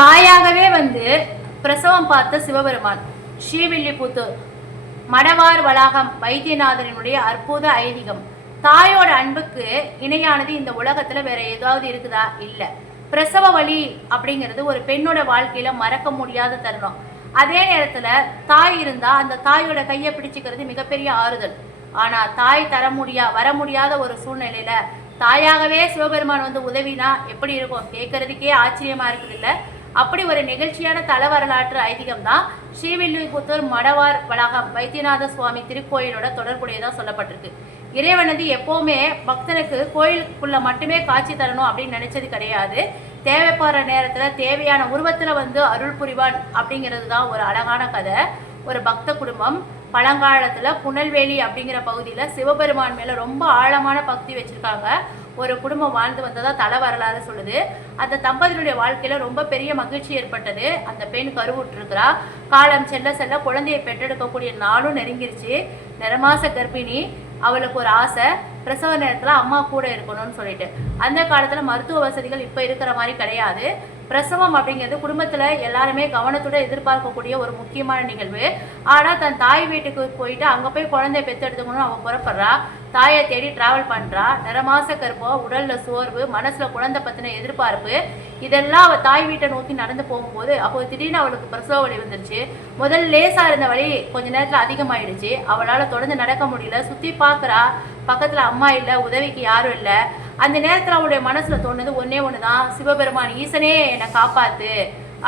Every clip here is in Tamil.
தாயாகவே பிரசவம் பார்த்த சிவபெருமான் ஸ்ரீவில்லிபுத்தூர் மடவார் வளாகம் வைத்தியநாதனுடைய அற்புத ஐதீகம். தாயோட அன்புக்கு இணையானது இந்த உலகத்துல வேற ஏதாவது இருக்குதா? இல்ல. பிரசவ வலி அப்படிங்கிறது ஒரு பெண்ணோட வாழ்க்கையில மறக்க முடியாத தருணம். அதே நேரத்துல தாய் இருந்தா அந்த தாயோட கையை பிடிச்சுக்கிறது மிகப்பெரிய ஆறுதல். ஆனா தாய் வர முடியாத ஒரு சூழ்நிலையில தாயாகவே சிவபெருமான் உதவினா எப்படி இருக்கும்? கேட்கறதுக்கே ஆச்சரியமா இருக்குது இல்ல? அப்படி ஒரு நிகழ்ச்சியான தல வரலாற்று ஐதீகம் தான் ஸ்ரீவில்லிபுத்தூர் மடவார் வளாகம் வைத்தியநாத சுவாமி திருக்கோயிலோட தொடர்புடையதான் சொல்லப்பட்டிருக்கு. இறைவன் எப்பவுமே பக்தனுக்கு கோயிலுக்குள்ள மட்டுமே காட்சி தரணும் அப்படின்னு நினைச்சது கிடையாது. தேவைப்படுற நேரத்துல தேவையான உருவத்துல அருள் புரிவான் அப்படிங்கிறது தான் ஒரு அழகான கதை. ஒரு பக்த குடும்பம் பழங்காலத்துல புனல்வேலி அப்படிங்கிற பகுதியில சிவபெருமான் மேல ரொம்ப ஆழமான பக்தி வச்சிருக்காங்க. ஒரு குடும்பம் வாழ்ந்து வந்ததா தல வரலாறு சொல்லுது. அந்த தம்பதியினுடைய வாழ்க்கையில ரொம்ப பெரிய மகிழ்ச்சி ஏற்பட்டது. அந்த பெண் கருவுற்றிருக்கிறா. காலம் செல்ல செல்ல குழந்தையை பெற்றெடுக்கக்கூடிய நாளும் நெருங்கிருச்சு. நிறமாச கர்ப்பிணி. அவளுக்கு ஒரு ஆசை, பிரசவ நேரத்துல அம்மா கூட இருக்கணும்னு சொல்லிட்டு. அந்த காலத்துல மருத்துவ வசதிகள் இப்ப இருக்கிற மாதிரி கிடையாது. பிரசவம் அப்படிங்கிறது குடும்பத்துல எல்லாருமே கவனத்துடன் எதிர்பார்க்கக்கூடிய ஒரு முக்கியமான நிகழ்வு. ஆனா தன் தாய் வீட்டுக்கு போயிட்டு அங்க போய் குழந்தைய பெற்றெடுத்துக்கணும்னு அவன் புறப்படுறா. தாயை தேடி டிராவல் பண்றா. நிறமாச கர்ப்பம், உடல்ல சோர்வு, மனசுல குழந்தை பத்தின எதிர்பார்ப்பு, இதெல்லாம் அவள் தாய் வீட்டை நோக்கி நடந்து போகும்போது அப்போ திடீர்னு அவளுக்கு பிரசவ வலி வந்துருச்சு. முதல்ல லேசா இருந்த வலி கொஞ்ச நேரத்துல அதிகமாயிடுச்சு. அவளால தொடர்ந்து நடக்க முடியல. சுத்தி பாக்குறா, பக்கத்துல அம்மா இல்ல, உதவிக்கு யாரும் இல்ல. அந்த நேரத்துல அவளுடைய மனசுல தோணுது ஒன்னே ஒண்ணுதான், சிவபெருமான் ஈசனே என்னை காப்பாத்து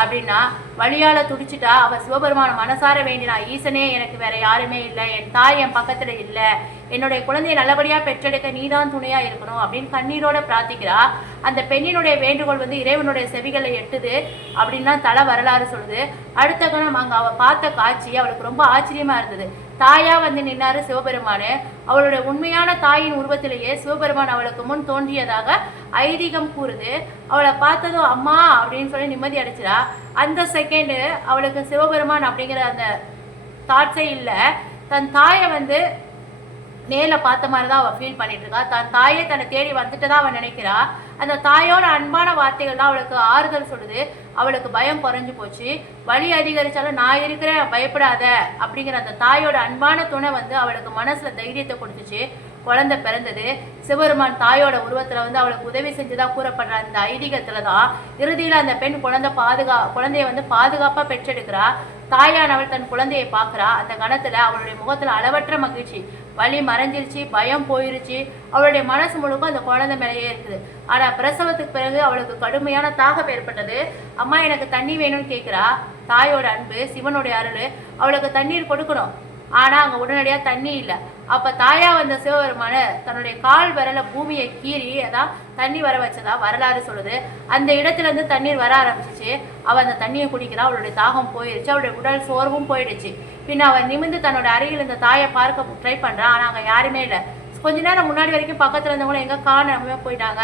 அப்படின்னா. வழியால துடிச்சுட்டா. அவ சிவபெருமான மனசார வேண்டினா, ஈசனே எனக்கு வேற யாருமே இல்லை, என் தாய் என் பக்கத்துல இல்லை, என்னுடைய குழந்தையை நல்லபடியா பெற்றெடுக்க நீதான் துணையா இருக்கணும் அப்படின்னு கண்ணீரோட பிரார்த்திக்கிறா. அந்த பெண்ணினுடைய வேண்டுகோள் இறைவனுடைய செவிகளை எட்டுது அப்படின்னு தல வரலாறு சொல்லுது. அடுத்த கணம் அங்க அவ பார்த்த காட்சி அவளுக்கு ரொம்ப ஆச்சரியமா இருந்தது. தாயா நின்னாரு சிவபெருமானு. அவளுடைய உண்மையான தாயின் உருவத்திலேயே சிவபெருமான் அவளுக்கு முன் தோன்றியதாக ஐதீகம் கூறுது. அவளை பார்த்ததும் அம்மா அப்படின்னு சொல்லி நிம்மதி அடைச்சிடா. அந்த செகண்டு அவளுக்கு சிவபெருமான் அப்படிங்கிற அந்த தாட்ஸே இல்லை. தன் தாயை நேரில் பார்த்த மாதிரி தான் அவள் ஃபீல் பண்ணிட்டு இருக்கா. தன் தாயே தன்னை தேடி வந்துட்டு தான் அவன் நினைக்கிறா. அந்த தாயோட அன்பான வார்த்தைகள் தான் அவளுக்கு ஆறுதல் சொல்லுது. அவளுக்கு பயம் குறைஞ்சு போச்சு. வலி அதிகரிச்சாலும் நான் இருக்கிறேன், பயப்படாத அப்படிங்கிற அந்த தாயோட அன்பான துணை அவளுக்கு மனசுல தைரியத்தை கொடுத்துச்சு. குழந்தை பிறந்தது. சிவபெருமான் தாயோட உருவத்துல அவளுக்கு உதவி செஞ்சுதான் கூறப்படுற அந்த ஐதீகத்துல தான் இறுதியில அந்த பெண் குழந்தைய பாதுகாப்பா பெற்றெடுக்கிறா. தாயானவள் தன் குழந்தையை பார்க்கிறா. அந்த கணத்துல அவளுடைய முகத்துல அளவற்ற மகிழ்ச்சி. வலி மறைஞ்சிருச்சு, பயம் போயிருச்சு. அவளுடைய மனசு முழுக்க அந்த குழந்தை மேலேயே இருக்குது. ஆனா பிரசவத்துக்கு பிறகு அவளுக்கு கடுமையான தாகம் ஏற்பட்டது. அம்மா எனக்கு தண்ணி வேணும்னு கேட்கிறா. தாயோட அன்பு, சிவனுடைய அருள், அவளுக்கு தண்ணீர் கொடுக்கணும். ஆனா அங்க உடனடியா தண்ணி இல்லை. அப்ப தாயா சிவபெருமான தன்னுடைய கால் விரல பூமியை கீறி அதான் தண்ணி வர வச்சதா வரலாறு சொல்லுது. அந்த இடத்துல இருந்து தண்ணீர் வர ஆரம்பிச்சிச்சு. அவ அந்த தண்ணியை குடிக்கிறா. அவளுடைய தாகம் போயிடுச்சு. அவளுடைய உடல் சோர்வும் போயிடுச்சு. பின்ன அவன் நிமிந்து தன்னோட அருகில் இந்த தாயை பார்க்க ட்ரை பண்றான். ஆனா அங்க யாருமே இல்லை. கொஞ்ச நேரம் முன்னாடி வரைக்கும் பக்கத்துல இருந்தவங்களும் எங்க காணாம போயிட்டாங்க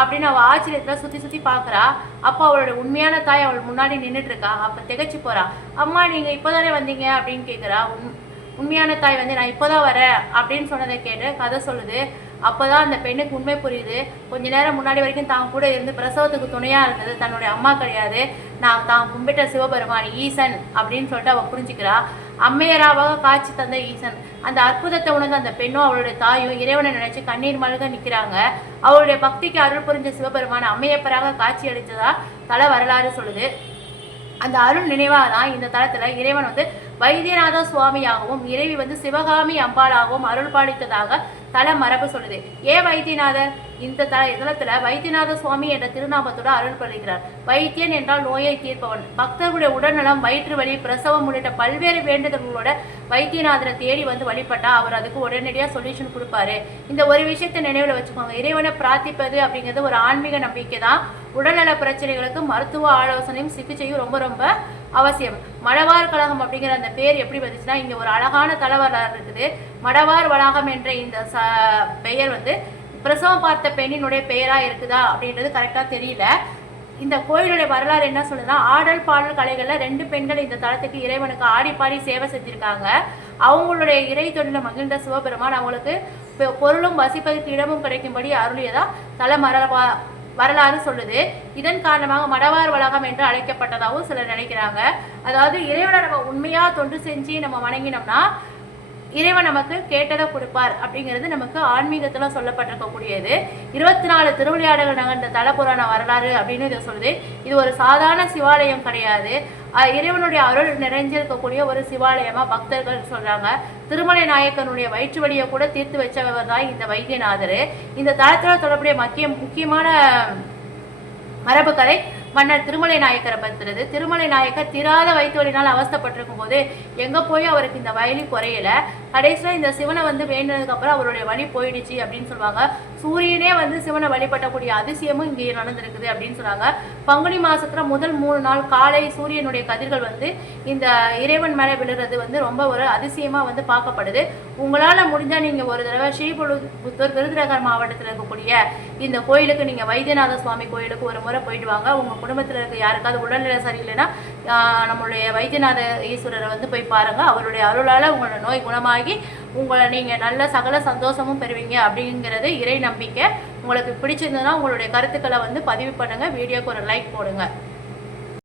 அப்படின்னு அவ ஆச்சரியத்துல சுத்தி சுத்தி பாக்குறா. அப்ப அவளோட உண்மையான தாய் அவள் முன்னாடி நின்றுட்டு இருக்கா. அப்ப திகச்சு போறா. அம்மா நீங்க இப்பதானே வந்தீங்க அப்படின்னு கேக்குறா. உண்மையான தாய் நான் இப்போதான் வரேன் அப்படின்னு சொன்னதை கேட்டு கதை சொல்லுது. அப்போதான் அந்த பெண்ணுக்கு உண்மை புரியுது. கொஞ்ச நேரம் முன்னாடி வரைக்கும் தான் கூட இருந்து பிரசவத்துக்கு துணையா இருந்தது தன்னுடைய அம்மா கிடையாது, நான் தான் கும்பிட்ட சிவபெருமான் ஈசன் அப்படின்னு சொல்லிட்டு அவள் புரிஞ்சுக்கிறா. அம்மையராவாக காட்சி தந்த ஈசன். அந்த அற்புதத்தை உணர்ந்த அந்த பெண்ணும் அவளுடைய தாயும் இறைவனை நினைச்சு கண்ணீர் மல்க நிற்கிறாங்க. அவளுடைய பக்திக்கு அருள் புரிஞ்ச சிவபெருமான் அம்மையப்பராக காட்சி அளித்ததா தல வரலாறு சொல்லுது. அந்த அருள் நினைவாக தான் இந்த தலத்துல இறைவன் வைத்தியநாத சுவாமியாகவும் இறைவி சிவகாமி அம்பாளாகவும் அருள் பாலித்ததாக தல மரபு சொல்லுது. ஏன் வைத்தியநாதர்? இந்த தலத்துல வைத்தியநாத சுவாமி என்ற திருநாமத்தோட அருள் பலிக்கிறார். வைத்தியன் என்றால் நோயை தீர்ப்பவன். பக்தர்களுடைய உடல்நலம், வயிற்று வலி, பிரசவம் உள்ளிட்ட பல்வேறு வேண்டுதல்களோட வைத்தியநாதரை தேடி வழிபட்டா அவர் அதுக்கு உடனடியா சொல்யூஷன் கொடுப்பாரு. இந்த ஒரு விஷயத்தை நினைவுல வச்சுக்கோங்க. இறைவனை பிரார்த்திப்பது அப்படிங்கிறது ஒரு ஆன்மீக நம்பிக்கை தான். உடல்நல பிரச்சனைகளுக்கு மருத்துவ ஆலோசனையும் சிகிச்சையும் ரொம்ப ரொம்ப அவசியம். மடவார் கழகம் அப்படிங்கிற அந்த பேர் எப்படி வந்துச்சுன்னா, இங்க ஒரு அழகான தல வரலாறு இருக்குது. மடவார் வளாகம் என்ற இந்த பெயர் பிரசவம் பார்த்த பெண்ணினுடைய பெயரா இருக்குதா அப்படின்றது கரெக்டா தெரியல. இந்த கோயிலுடைய வரலாறு என்ன சொல்லுதுன்னா, ஆடல் பாடல் கலைகள்ல 2 பெண்கள் இந்த தலத்துக்கு இறைவனுக்கு ஆடி பாடி சேவை செஞ்சிருக்காங்க. அவங்களுடைய இறை தொழில மகிழ்ந்த சிவபெருமான் அவங்களுக்கு பொருளும் வசிப்பதற்கு இடமும் கிடைக்கும்படி அருளியதா தல வரலாறு சொல்லுது. இதன் காரணமாக மடவார் வளாகம் என்று அழைக்கப்பட்டதாகவும் சிலர் நினைக்கிறாங்க. அதாவது இறைவனை நம்ம உண்மையா தொண்டு செஞ்சு நம்ம வணங்கினோம்னா இறைவன் நமக்கு கேட்டதை கொடுப்பார் அப்படிங்கிறது நமக்கு ஆன்மீகத்துல சொல்லப்பட்டிருக்கக்கூடியது. 24 திருவிளையாடல்கள் நகர்ந்த தலபுராண வரலாறு அப்படின்னு இதை சொல்லுது. இது ஒரு சாதாரண சிவாலயம் கிடையாது, இறைவனுடைய அருள் நிறைஞ்சிருக்கக்கூடிய ஒரு சிவாலயமா பக்தர்கள் சொல்றாங்க. திருமலை நாயக்கனுடைய வயிற்று வலியை கூட தீர்த்து வச்சவர் தான் இந்த வைத்தியநாதர். இந்த தலத்துல தொடர்புடைய முக்கியமான மரபுக்கலை மன்னர் திருமலை நாயக்கரை பத்துறது. திருமலை நாயக்கர் திராத வயிற்று வலினால் அவஸ்தப்பட்டிருக்கும் போது எங்க போய் அவருக்கு இந்த வலி குறையல. கடைசியில் இந்த சிவனை வேண்டினதுக்கு அப்புறம் அவருடைய வலி போயிடுச்சு அப்படின்னு சொல்லுவாங்க. சூரியனே சிவனை வழிபட்டக்கூடிய அதிசயமும் இங்கே நடந்திருக்குது அப்படின்னு சொன்னாங்க. பங்குனி மாசத்துல முதல் 3 நாள் காலை சூரியனுடைய கதிர்கள் இந்த இறைவன் மேலே விழுறது ரொம்ப ஒரு அதிசயமா பார்க்கப்படுது. உங்களால முடிஞ்சா நீங்க ஒரு தடவை ஸ்ரீபுத்தூர் விருதுநகர் மாவட்டத்தில் இருக்கக்கூடிய இந்த கோயிலுக்கு நீங்க வைத்தியநாத சுவாமி கோயிலுக்கு ஒரு முறை போயிட்டு வாங்க. உங்க குடும்பத்தில் இருக்க யாருக்காவது உடல்நிலை சரியில்லைன்னா நம்மளுடைய வைத்தியநாத ஈஸ்வரரை போய் பாருங்க. அவருடைய அருளால உங்களோட நோய் குணமாகி உங்களை நீங்க நல்ல சகல சந்தோஷமும் பெறுவீங்க அப்படிங்கிறது இறை நம்பிக்கை. உங்களுக்கு பிடிச்சிருந்ததுன்னா உங்களுடைய கருத்துக்களை பதிவு பண்ணுங்க. வீடியோக்கு ஒரு லைக் போடுங்க.